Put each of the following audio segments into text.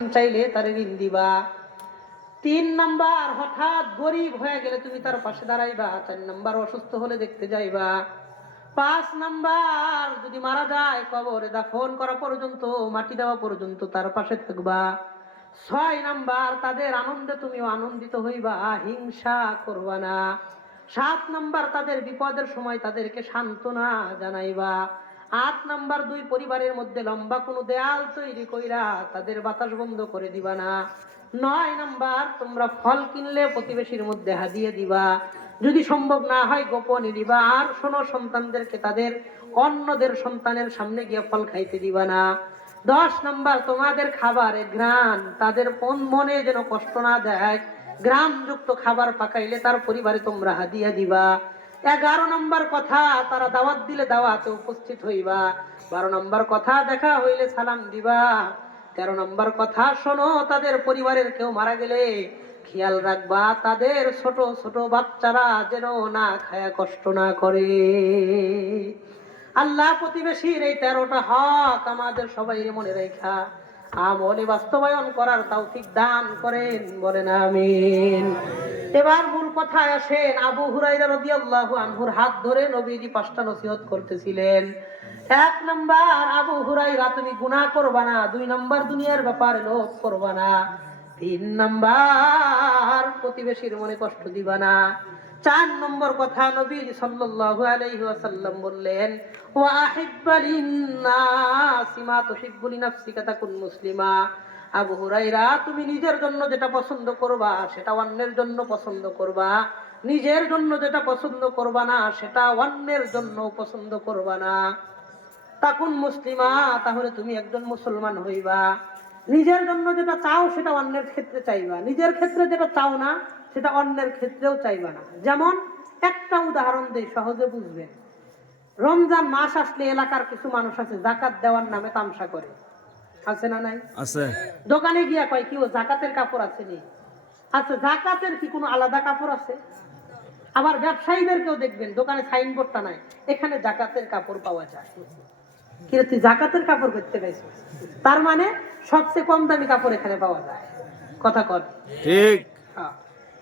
চাইলে তার ঋণ দিবা। 3 নাম্বার, হঠাৎ গরিব হয়ে গেলে তুমি তার পাশে দাঁড়াইবা। 4 নাম্বার, অসুস্থ হলে দেখতে যাইবা। 5 নাম্বার, যদি মারা যায় কবরে দাফন করা পর্যন্ত, মাটি দেওয়া পর্যন্ত তার পাশে থাকবা। 6 নাম্বার, তাদের আনন্দে তুমিও আনন্দিত হইবা, হিংসা করবা না। 7 নাম্বার, তাদের বিপদের সময় তাদেরকে সান্ত্বনা জানাইবা। 8 নাম্বার, 2 পরিবারের মধ্যে লম্বা কোনো দেয়াল তৈরি কইরা তাদের বাতাস বন্ধ করে দিবা না। 9 নাম্বার, তোমরা ফল কিনলে প্রতিবেশীর মধ্যে হাদিয়ে দিবা, যদি সম্ভব না হয় গোপনে দিবা। আর শোনো, সন্তানদেরকে তাদের অন্যদের সন্তানের সামনে গিয়ে ফল খাইতে দিবা না। 10 নাম্বার, তোমাদের খাবারে ঘ্রাণ তাদের মনে যেন কষ্ট না দেয়, ঘ্রাণযুক্ত খাবার পাকাইলে তার পরিবারে তোমরা হাদিয়া দিবা। 11 নম্বর কথা, তারা দাওয়াত দিলে দাওয়াতে উপস্থিত হইবা। 12 নম্বর কথা, দেখা হইলে সালাম দিবা। 13 নম্বর কথা, শোনো, তাদের পরিবারের কেউ মারা গেলে খেয়াল রাখবা তাদের ছোট ছোট বাচ্চারা যেন না খায়া কষ্ট না করে। আল্লাহ প্রতিবেশীর এই 13টা হক আমাদের সবাই মনে রেখা আমলে বাস্তবায়ন করার তৌফিক দান করেন, বলেন আমিন। এবার মূল কথায় আসেন। আবু হুরায়রা রাদিয়াল্লাহু আনহুর হাত ধরে নবীজি 5টা নসিহত করতেছিলেন। 1 নাম্বার, আবু হুরায়রা, তুমি গুনাহ করবা না। 2 নাম্বার, দুনিয়ার ব্যাপারে লোভ করবা না। 3 নাম্বার, প্রতিবেশীর মনে কষ্ট দিবা না। 4 নম্বর কথা, নবী সাল্লাল্লাহু আলাইহি ওয়াসাল্লাম বললেন, ওয়া আহিব্বা লিন-নাসি মা তুহিব্বু লিনাফসিকা তাকুন মুসলিমা। আবু হুরায়রা, তুমি নিজের জন্য যেটা পছন্দ করবা সেটা অন্যের জন্য পছন্দ করবা, নিজের জন্য যেটা পছন্দ করবা না সেটা অন্যের জন্য পছন্দ করবা না। তাকুন মুসলিমা, তাহলে তুমি একজন মুসলমান হইবা। নিজের জন্য যেটা চাও সেটা অন্যের ক্ষেত্রে চাইবা, নিজের ক্ষেত্রে যেটা চাও না সেটা অন্যের ক্ষেত্রেও চাইবা না। যেমন একটা উদাহরণ দেই, সহজে বুঝবেন। রমজান মাস আসলে এলাকার কিছু মানুষ আছে যাকাত দেওয়ার নামে তামসা করে, আছে না নাই? আছে। দোকানে গিয়া কয়, কি ও জাকাতের কাপড় আছে নি? আচ্ছা, জাকাতের কি কোনো আলাদা কাপড় আছে? আবার ব্যবসায়ীদেরকেও দেখবেন দোকানে সাইনবোর্ডটা নাই, এখানে জাকাতের কাপড় পাওয়া যায়। কি রে, তুই জাকাতের কাপড় করতে পাইছিস? তার মানে সবচেয়ে কম দামি কাপড় এখানে পাওয়া যায়। কথা কর ঠিক।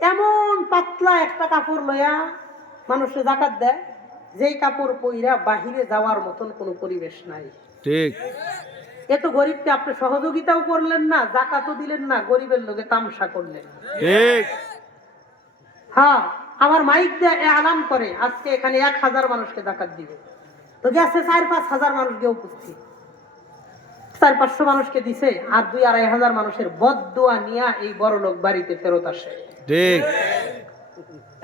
এমন পাতলা একটা কাপড় লইয়া মানুষে জাকাত দেয়, যেই কাপড় পইরা বাহিরে যাওয়ার মতন কোনো পরিবেশ নাই। ঠিক। এত গরিবকে আপনি সহযোগিতাও করলেন না, জাকাতও দিলেন না, গরিবের লোকে তামসা করলেন। ঠিক। হ্যাঁ, আমার মাইক দিয়ে আলান করে আজকে এখানে 1000 মানুষকে জাকাত দিবে, তো গেছে 4-5 হাজার মানুষ গিয়ে উপস্থিত, 400-500 মানুষকে দিছে, আর 2-2.5 হাজার মানুষের বদদুয়া নিয়ে এই বড় লোক বাড়িতে ফেরত আসে। ঠিক।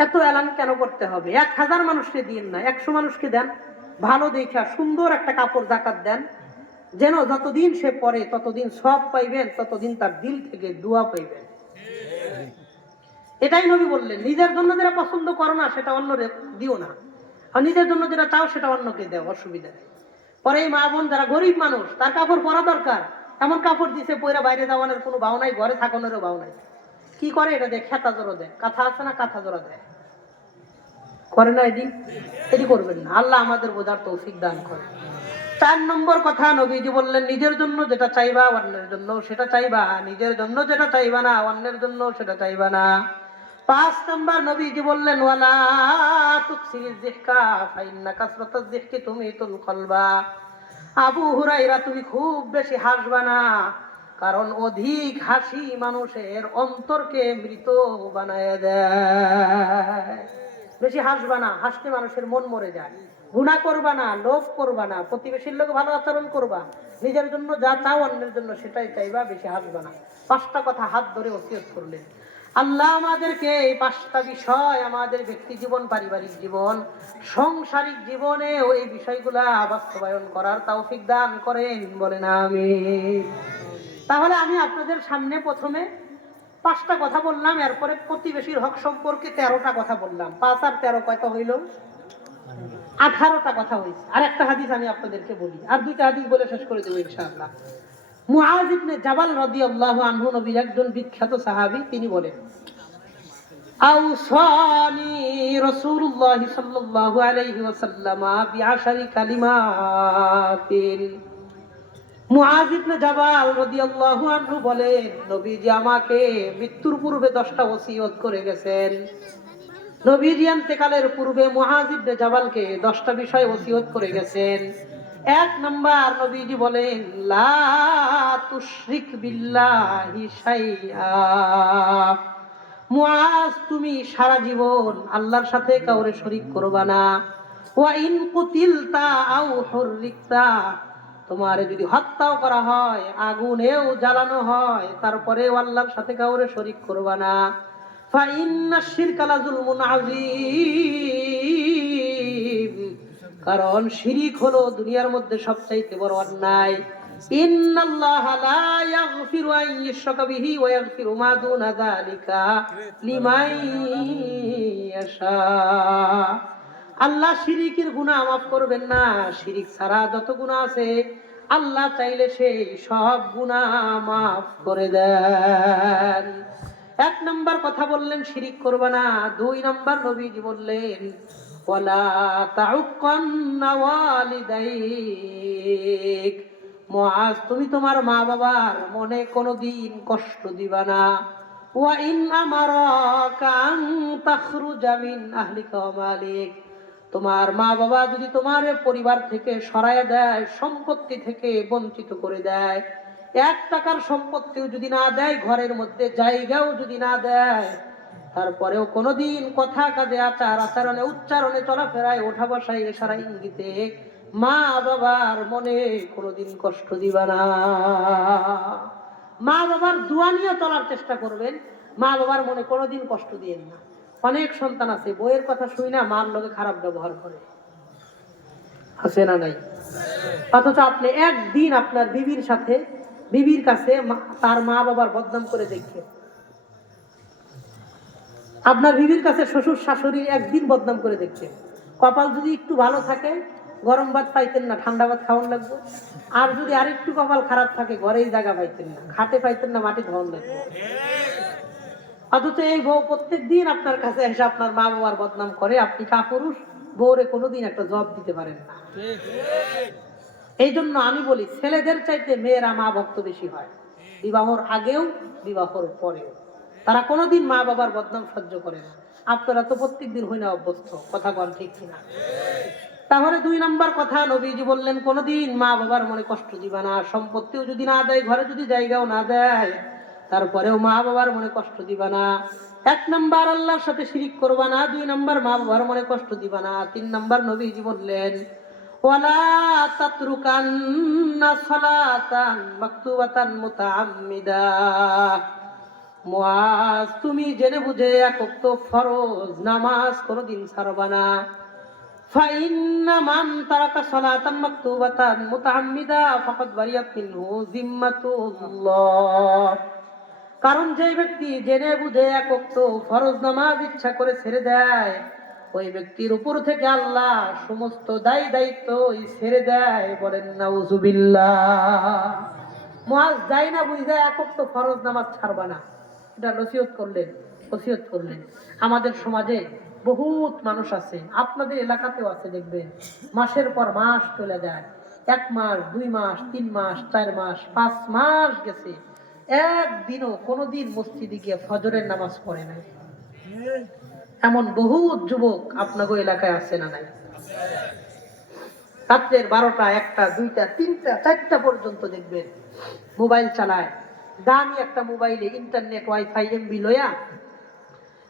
এত এলান কেন করতে হবে? 1000 মানুষকে দিন না, 100 মানুষকে দেন, ভালো দেখা সুন্দর একটা কাপড় জাকাত দেন, যেন যতদিন সে পরে ততদিন সব পাইবেন, ততদিন তার দিল থেকে দোয়া পাইবেন। এটাই নবী বললেন, নিজের জন্য যেটা পছন্দ করো না সেটা অন্যরে দিও না, আর নিজের জন্য যেটা চাও সেটা অন্যকে দেও, অসুবিধা নেই। পরে এই মা বোন যারা গরিব মানুষ, তার কাপড় পরা দরকার, এমন কাপড় দিছে পয়রা বাইরে যাওয়ানোর কোনো ভাও নাই, ঘরে থাকানোরও ভাও নাই। কি করে এটা দেয়? খেতা জোড়া দেয়, কাঁথা আছে না, কাঁথা জোড়া দেয়, করে না? এটি করবেন না। আল্লাহ আমাদের বোঝার তৌফিক দান করে। 4 নম্বর কথা, নবীজি বললেন, নিজের জন্য যেটা চাইবা অন্যের জন্য সেটা চাইবা, নিজের জন্য যেটা চাইবা না অন্যের জন্য সেটা চাইবা না। 5 নম্বর, নবীজি বললেন, ওয়ালা তুকসিরিজ যিহকা ফাইন্না কাসরাতাজ যিহকি তুমিতুল কলবা। আবু হুরায়রা, তুমি খুব বেশি হাসবা না, কারণ অধিক হাসি মানুষের অন্তরকে মৃত বানায় দেয়। বেশি হাসবা না, হাসতে মানুষের মন মরে যায়। গুনাহ করবা না, লোভ করবা না, প্রতিবেশীর লোক ভালো আচরণ করবা, নিজের জন্য যা চাও অন্যের জন্য সেটাই চাইবা, বেশি হাসবা না। 5টা কথা হাত ধরে ওসিয়ত করলেন। আল্লাহ আমাদেরকে এই 5টা বিষয় আমাদের ব্যক্তি জীবন, পারিবারিক জীবন, সাংসারিক জীবনে ওই বিষয়গুলা বাস্তবায়ন করার তৌফিক দান করেন, বলেন আমিন। তাহলে আমি আপনাদের সামনে প্রথমে 5টা কথা বললাম, এরপরে প্রতিবেশীর হক সম্পর্কে 13টা কথা বললাম। 5 আর 13 কত হইল? 18টা কথা হয়েছে। আর একটা হাদিস আমি আপনাদেরকে বলি, আর 2টা হাদিস বলে শেষ করে দেবো ইনশাআল্লাহ। মুআয ইবনে জাবাল রাদিয়াল্লাহু আনহু, নবীর একজন বিখ্যাত সাহাবী, তিনি বলেন, আওসানি রাসূলুল্লাহ সাল্লাল্লাহু আলাইহি ওয়াসাল্লাম বিআশারি কালিমাতিন। মুআয ইবনে জাবাল রাদিয়াল্লাহু আনহু বলেন, নবীজি আমাকে মৃত্যুর পূর্বে 10টা ওসিয়ত করে গেছেন। নবীজি ইন্তেকালের পূর্বে মুআয ইবনে জাবালকে 10টা বিষয় ওসিয়ত করে গেছেন। 1 নাম্বার, নবীজি বলেন, লা তুশরিক বিল্লাহি শাইআ। মুআয, তুমি সারা জীবন আল্লাহর সাথে কাউরে শরীক করবা না। ওয়া ইন কুতিলতা আও হুররিকতা, তোমারে যদি হত্যাও করা হয়, আগুনেও জ্বালানো হয়, তারপরেও আল্লাহর সাথে কাউরে শরীক করবা না। ফা ইন্নাশ শিরকা লাযুলমুন আযীম, কারণ শিরিক হলো দুনিয়ার মধ্যে সবচাইতে বড় অন্যায়। ইন্নাল্লাহা লা ইয়াগফিরু আন ইউশরাকা বিহি ওয়া ইয়াগফিরু মা দুনা যালিকা লিমান ইয়াশা। আল্লাহ শিরিকের গুনাহ মাফ করবেন না। শিরিক ছাড়া যত গুনাহ আছে আল্লাহ চাইলে সেই সব গুনাহ মাফ করে দেন। 1 নাম্বার কথা বললেন, শিরিক করবে না। 2 নাম্বার, নবীজি বললেন, ওয়ালা তাউক্কান্না ওয়ালিদাইক। মুআয, তুমি তোমার মা বাবার মনে কোনোদিন কষ্ট দিবা না। ওয়া ইন আমারাকা আন তাখরুজা মিন আহলিকা ওয়া মালিক, তোমার মা বাবা যদি তোমার পরিবার থেকে সরায় দেয়, সম্পত্তি থেকে বঞ্চিত করে দেয়, 1 টাকার সম্পত্তিও যদি না দেয়, ঘরের মধ্যে জায়গাও যদি না দেয়, তারপরেও কোনোদিন কথা কাজে আচার আচরণে উচ্চারণে চলাফেরায় ওঠা বসায় ইশারা ইঙ্গিতে মা বাবার মনে কোনোদিন কষ্ট দিবা না। মা বাবার দোয়া নিয়ে চলার চেষ্টা করবেন, মা বাবার মনে কোনোদিন কষ্ট দিয়েন না। অনেক সন্তান আছে বইয়ের কথা শুই না মার লোকে খারাপ ব্যবহার করে, আছে না নাই? অথচ আপনি একদিন আপনার বিবির সাথে, বিবির কাছে তার মা বাবার বদনাম করে দেখবেন। আপনার বিবির কাছে শ্বশুর শাশুড়ি একদিন বদনাম করে দেখছেন। কপাল যদি একটু ভালো থাকে, গরম ভাত পাইতেন না, ঠান্ডা ভাত খাওয়ান লাগবে। আর যদি আরেকটু কপাল খারাপ থাকে, ঘরেই জায়গা পাইতেন না, খাটে পাইতেন না, মাটি ধোয়ান লাগবে। অথচ এই বউ প্রত্যেক দিন আপনার কাছে এসে আপনার মা বাবার বদনাম করে, আপনি কাপুরুষ, বউরে কোনোদিন একটা জবাব দিতে পারেন না। এই জন্য আমি বলি, ছেলেদের চাইতে মেয়েরা মা ভক্ত বেশি হয়, বিবাহর আগেও বিবাহর পরেও। তারা কোনোদিন মা বাবার বদনাম সহ্য করে না। আপনারা তো প্রত্যেকদিন হই না অভ্যস্ত, কথা বল ঠিক কিনা? তাহলে 2 নাম্বার কথা, নবীজি বললেন, কোনোদিন মা বাবার মনে কষ্ট দিবা না। সম্পত্তিও যদি না দেয়, ঘরে যদি জায়গাও না দেয়, তারপরেও মা বাবার মনে কষ্ট দিবা না। 1 নাম্বার, আল্লাহর সাথে শিরিক করবা না। 2 নাম্বার, মা বাবার মনে কষ্ট দিবা না। 3 নাম্বার, নবীজি বললেন, ওয়ালা তাতরুকান্না সালাতান মাকতুবাতান মুতাআম্মিদা। মুআয, তুমি জেনে বুঝে এক ওয়াক্ত ফরজ নামাজ কোনোদিন ছাড়বা না। ফাইন্না মান তারাকা সালাতান মাকতুবাতান মুতাআম্মিদা ফাকাদ বারিয়াত মিনহু জিম্মাতুল্লাহ। কারণ যে ব্যক্তি জেনে বুঝে এক ওয়াক্ত ফরজ নামাজ ইচ্ছা করে ছেড়ে দেয়, ওই ব্যক্তির উপর থেকে আল্লাহ সমস্ত দায় দায়িত্ব ছেড়ে দেয়। বলেন নাউজুবিল্লাহ। মুআয যাই না বুঝে এক ওয়াক্ত ফরজ নামাজ ছাড়বা না, এটা নসিহত করলেন, ওসিয়ত করলেন। আমাদের সমাজে বহুত মানুষ আছে, আপনাদের এলাকাতেও আছে, দেখবেন মাসের পর মাস চলে যায়, 1 মাস 2 মাস 3 মাস 4 মাস 5 মাস গেছে, একদিনও কোনোদিন মসজিদে গিয়ে ফজরের নামাজ পড়ে নাই। এমন বহুত যুবক আপনাদের এলাকায় আছে না নাই? রাত্রের 12টা 1টা 2টা 3টা 4টা পর্যন্ত দেখবেন মোবাইল চালায়। দামি একটা মোবাইলে ইন্টারনেট ওয়াইফাই এমবি লয়া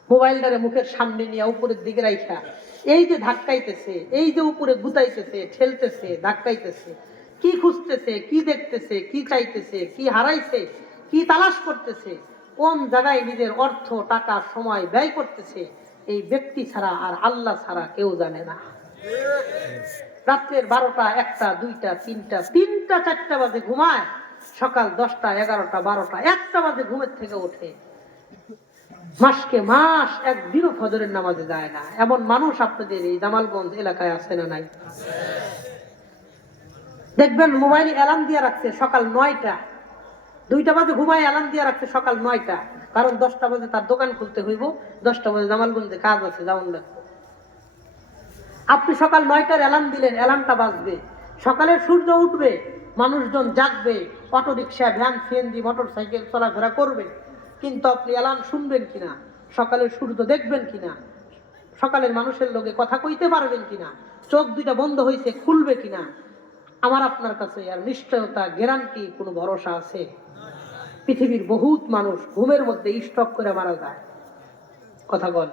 মোবাইলটারে মুখের সামনে নিয়ে উপরের দিকে রাইখা এই যে ধাক্কাইতেছে, এই যে উপরে গুতাইতেছে, ঠেলতেছে, ধাক্কাইতেছে, কি খুঁজতেছে, কি দেখতেছে, কি চাইতেছে, কি হারাইছে, কি তালাশ করতেছে, কোন জায়গায় নিজের অর্থ টাকা সময় ব্যয় করতেছে, এই ব্যক্তি ছাড়া আর আল্লাহ ছাড়া কেউ জানে না। রাত্রের 12টা 1টা 2টা 3টা 4টা বাজে ঘুমায়, সকাল 10টা 11টা 12টা 1টা বাজে ঘুমের থেকে ওঠে, মাসকে মাস একদিনও ফজরের নামাজে যায় না। এমন মানুষ আপনাদের এই জামালগঞ্জ এলাকায় আছে না নাই? দেখবেন মোবাইলে অ্যালার্ম দিয়ে রাখছে সকাল 9টা, 2টা বাজে ঘুমায়, অ্যালার্ম দিয়ে রাখছে সকাল 9টা, কারণ 10টা বাজে তার দোকান খুলতে হইব, 10টা বাজে জামালগঞ্জে কাজ আছে, যাওয়ান লাগবে। আপনি সকাল 9টার অ্যালার্ম দিলেন, অ্যালার্মটা বাজবে, সকালে সূর্য উঠবে, মানুষজন জাগবে, auto rickshaw, van, CNG, motorcycle চলাফেরা করবে, কিন্তু আপনি অ্যালার্ম শুনবেন কিনা, সকালের সূর্য দেখবেন কিনা, সকালের মানুষের লোকে কথা কইতে পারবেন কিনা, চোখ দুইটা বন্ধ হয়েছে খুলবে কিনা, আমার আপনার কাছে আর নিশ্চয়তা, গ্যারান্টি, কোনো ভরসা আছে? পৃথিবীর বহুত মানুষ ঘুমের মধ্যে স্ট্রোক করে মারা যায়। কথা বল।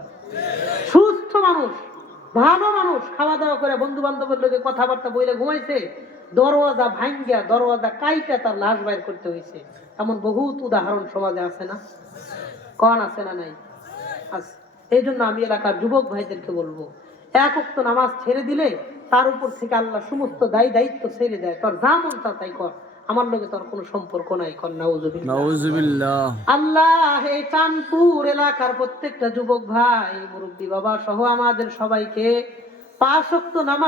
সুস্থ মানুষ, ভালো মানুষ, খাওয়া দাওয়া করে বন্ধু বান্ধবের লোকে কথাবার্তা বলে ঘুমাইছে, দরওয়াজা ভাঙ্গা, দরওয়াজা কাইটা তার লাশ বাইর করতে হয়েছে। এমন বহুত উদাহরণ সমাজে আছে না? কোন আছে না? নাই, আছে। এই জন্য আমি এলাকার যুবক ভাইদেরকে বলবো, এক ওয়াক্ত নামাজ ছেড়ে দিলে তার উপর থেকে আল্লাহ সমস্ত দায়িত্ব ছেড়ে দেয়। তোর যা মন তা তাই কর, আমার লগে তোর কোনো সম্পর্ক নাই। কর নাউজুবিল্লাহ। আল্লাহ এই চাঁদপুর এলাকার প্রত্যেকটা যুবক ভাই, মুরব্বী বাবা সহ আমাদের সবাইকে 5 ওয়াক্ত নামাজ